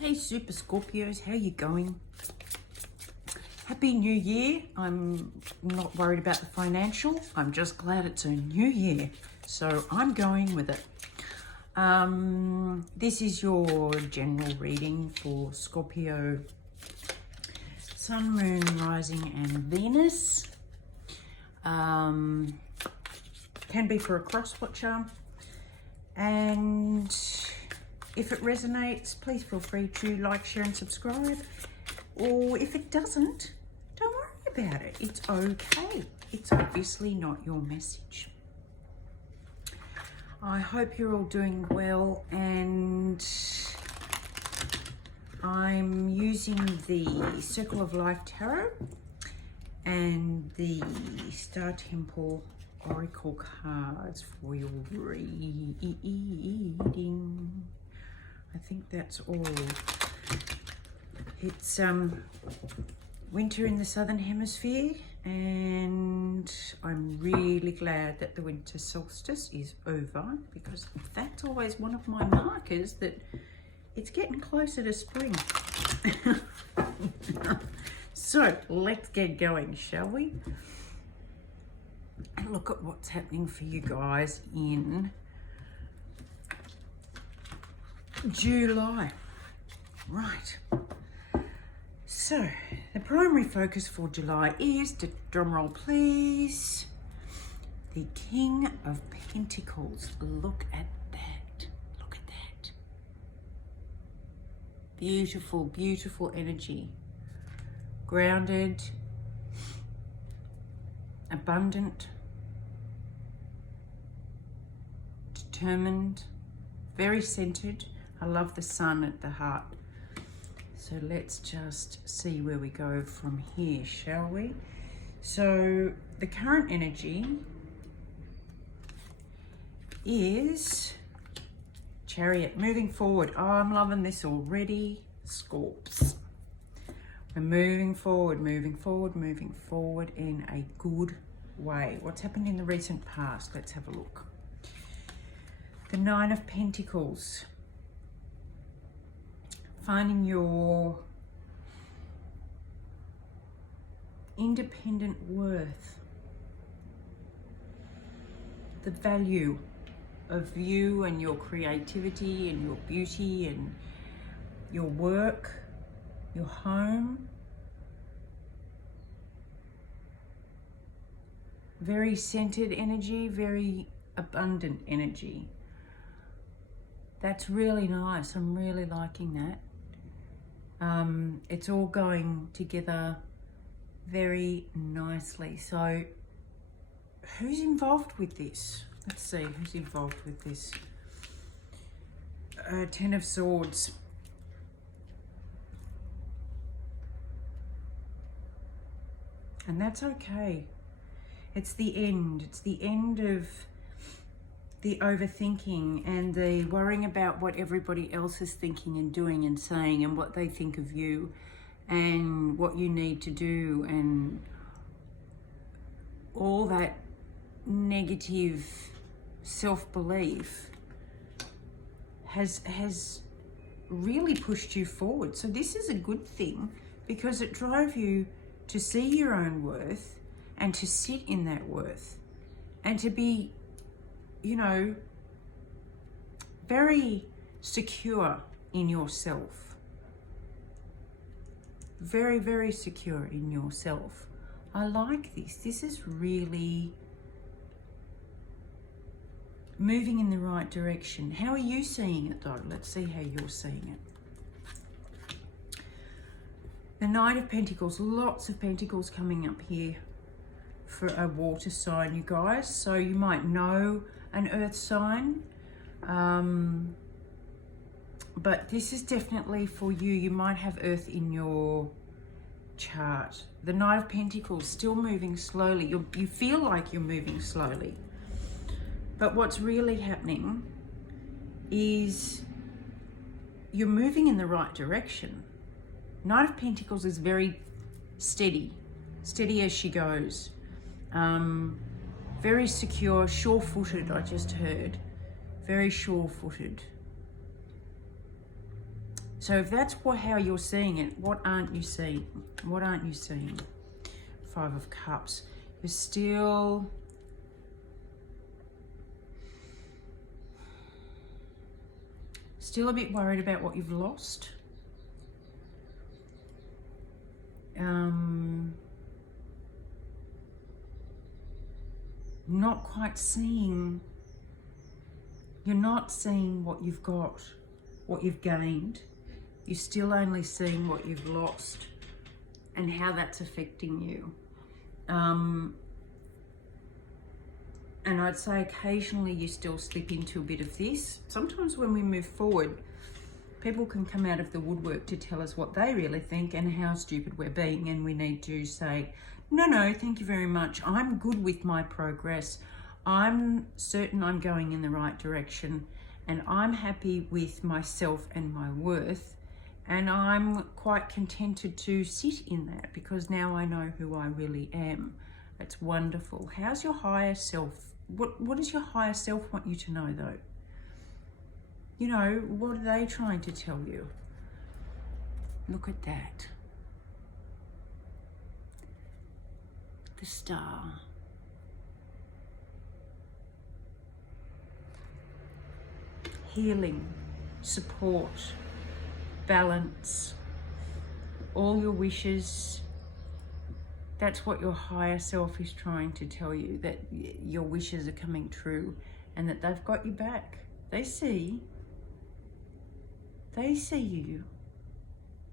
Hey Super Scorpios, how you going? Happy New Year. I'm not worried about the financial. I'm just glad it's a new year. So I'm going with it. This is your general reading for Scorpio, Sun, Moon, Rising and Venus. Can be for a cross watcher. And if it resonates, please feel free to like, share and subscribe. Or if it doesn't, don't worry about it. It's okay. It's obviously not your message. I hope you're all doing well, and I'm using the Circle of Life Tarot and the Star Temple Oracle cards for your reading. I think that's all. It's winter in the Southern Hemisphere, and I'm really glad that the winter solstice is over, because that's always one of my markers that it's getting closer to spring. So let's get going, shall we? And look at what's happening for you guys in July. Right. So the primary focus for July is, drum roll please, the King of Pentacles. Look at that. Look at that. Beautiful, beautiful energy. Grounded, abundant, determined, very centered. I love the sun at the heart. So let's just see where we go from here, shall we? So the current energy is Chariot, moving forward. Oh, I'm loving this already, Scorps. We're moving forward, moving forward, moving forward in a good way. What's happened in the recent past? Let's have a look. The Nine of Pentacles. Finding your independent worth. The value of you and your creativity and your beauty and your work, your home. Very centered energy, very abundant energy. That's really nice. I'm really liking that. It's all going together very nicely. So who's involved with this? Let's see who's involved with this. Ten of Swords. And that's okay. It's the end. It's the end of the overthinking and the worrying about what everybody else is thinking and doing and saying and what they think of you and what you need to do, and all that negative self-belief has really pushed you forward. So this is a good thing, because it drove you to see your own worth and to sit in that worth and to be, you know, very secure in yourself. Very, very secure in yourself. I like this. This is really moving in the right direction. How are you seeing it though? Let's see how you're seeing it. The Knight of Pentacles, lots of Pentacles coming up here for a water sign, you guys. So you might know an earth sign, but this is definitely for you. You might have earth in your chart. The Knight of Pentacles, still moving slowly. You feel like you're moving slowly, but what's really happening is you're moving in the right direction. Knight of Pentacles is very steady as she goes. Very secure, sure-footed, I just heard. Very sure-footed. So if that's how you're seeing it, what aren't you seeing? What aren't you seeing? Five of Cups. You're still a bit worried about what you've lost. Not quite seeing, you're not seeing what you've got, what you've gained. You're still only seeing what you've lost and how that's affecting you. And I'd say occasionally you still slip into a bit of this. Sometimes when we move forward, people can come out of the woodwork to tell us what they really think and how stupid we're being, and we need to say, no, thank you very much. I'm good with my progress. I'm certain I'm going in the right direction, and I'm happy with myself and my worth, and I'm quite contented to sit in that because now I know who I really am. That's wonderful. How's your higher self? What does your higher self want you to know, though? You know, what are they trying to tell you? Look at that. The Star. Healing, support, balance, all your wishes. That's what your higher self is trying to tell you, that your wishes are coming true and that they've got you back. They see you,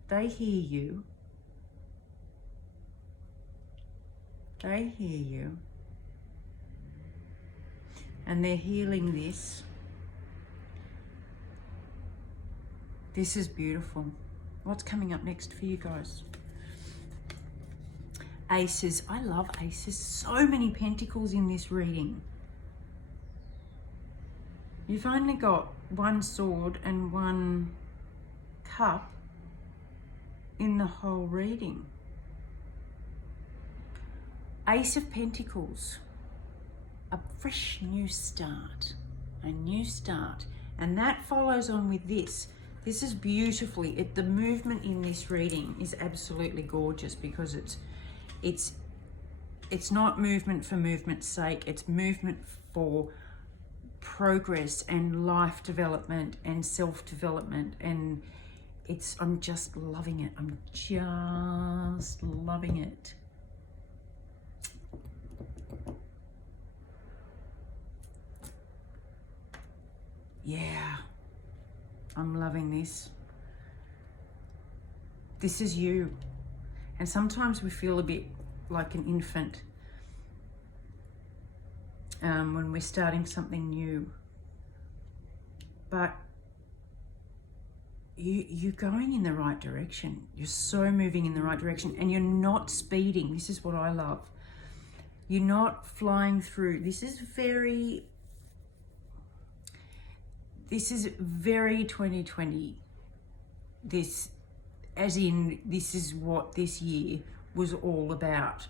they hear you, and they're healing this. This is beautiful. What's coming up next for you guys? Aces. I love aces. So many pentacles in this reading. You've only got one sword and one cup in the whole reading. Ace of Pentacles. A fresh new start. A new start. And that follows on with this. This is beautifully, the movement in this reading is absolutely gorgeous because it's not movement for movement's sake. It's movement for progress and life development and self-development, and I'm just loving it. I'm just loving it. Yeah, I'm loving this. This is you. And sometimes we feel a bit like an infant when we're starting something new. But you're going in the right direction. You're so moving in the right direction, and you're not speeding. This is what I love. You're not flying through. This is very 2020. This, as in, this is what this year was all about.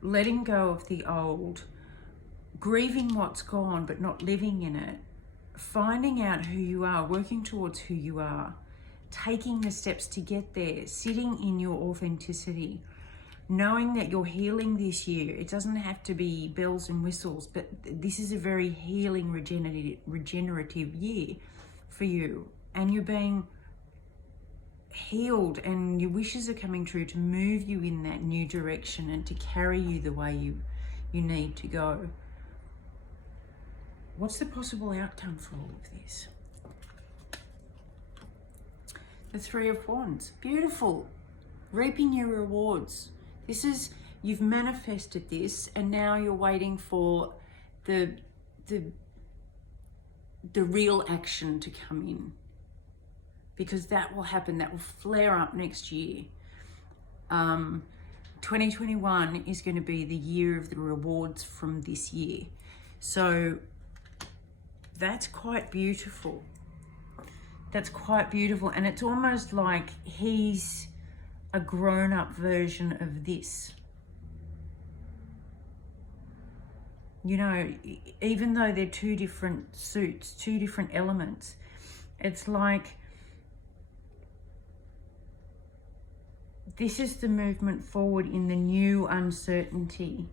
Letting go of the old, grieving what's gone but not living in it, finding out who you are, working towards who you are, taking the steps to get there, sitting in your authenticity, knowing that you're healing this year. It doesn't have to be bells and whistles, but this is a very healing, regenerative year for you. And you're being healed, and your wishes are coming true to move you in that new direction and to carry you the way you need to go. What's the possible outcome for all of this? The Three of Wands. Beautiful. Reaping your rewards. This is, you've manifested this, and now you're waiting for the real action to come in, because that will happen. That will flare up next year. 2021 is going to be the year of the rewards from this year. So that's quite beautiful. That's quite beautiful. And it's almost like he's a grown-up version of this. You know, even though they're two different suits, two different elements, it's like This is the movement forward in the new uncertainty.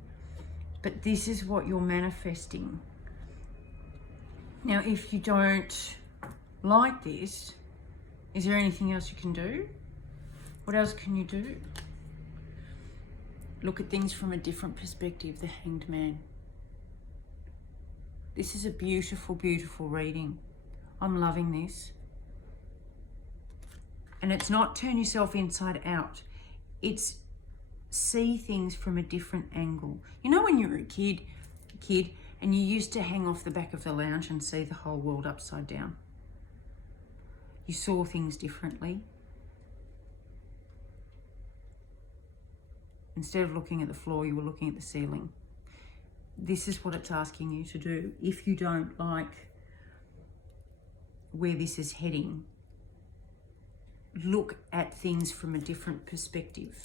But this is what you're manifesting. Now, if you don't like this, is there anything else you can do? What else can you do? Look at things from a different perspective, the Hanged Man. This is a beautiful, beautiful reading. I'm loving this. And it's not turn yourself inside out. It's see things from a different angle. You know when you were a kid and you used to hang off the back of the lounge and see the whole world upside down? You saw things differently. Instead of looking at the floor, you were looking at the ceiling. This is what it's asking you to do. If you don't like where this is heading, look at things from a different perspective.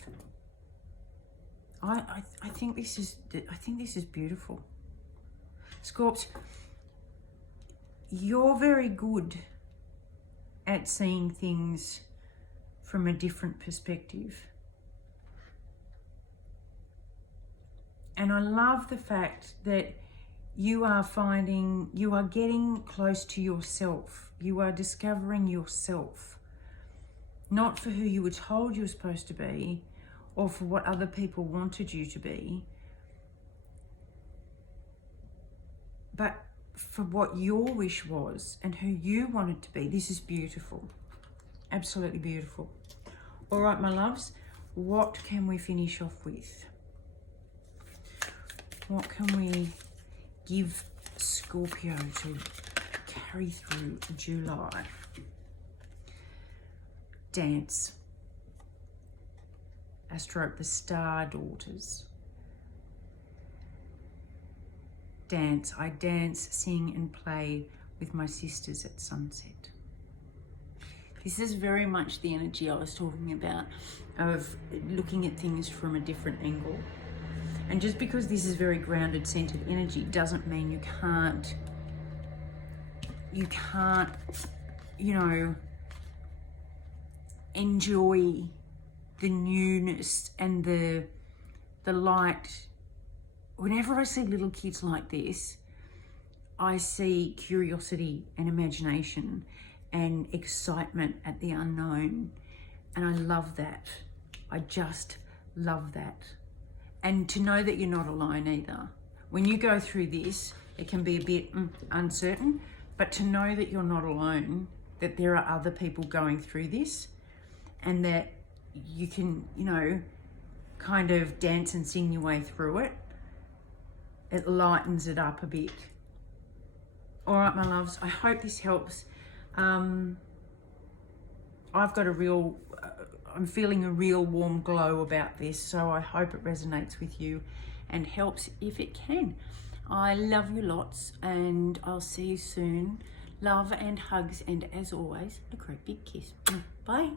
I think this is beautiful. Scorps, you're very good at seeing things from a different perspective. And I love the fact that you are getting close to yourself. You are discovering yourself. Not for who you were told you were supposed to be or for what other people wanted you to be, but for what your wish was and who you wanted to be. This is beautiful. Absolutely beautiful. All right, my loves, what can we finish off with? What can we give Scorpio to carry through July? Dance. Astro, the Star Daughters. Dance. I dance, sing and play with my sisters at sunset. This is very much the energy I was talking about, of looking at things from a different angle. And just because this is very grounded, centered energy doesn't mean you can't, you know, enjoy the newness and the light. Whenever I see little kids like this, I see curiosity and imagination and excitement at the unknown. And I love that. I just love that. And to know that you're not alone either. When you go through this, it can be a bit uncertain, but to know that you're not alone, that there are other people going through this, and that you can, you know, kind of dance and sing your way through it, it lightens it up a bit. All right, my loves, I hope this helps. I've got I'm feeling a real warm glow about this, so I hope it resonates with you and helps if it can. I love you lots, and I'll see you soon. Love and hugs, and as always, a great big kiss. Bye.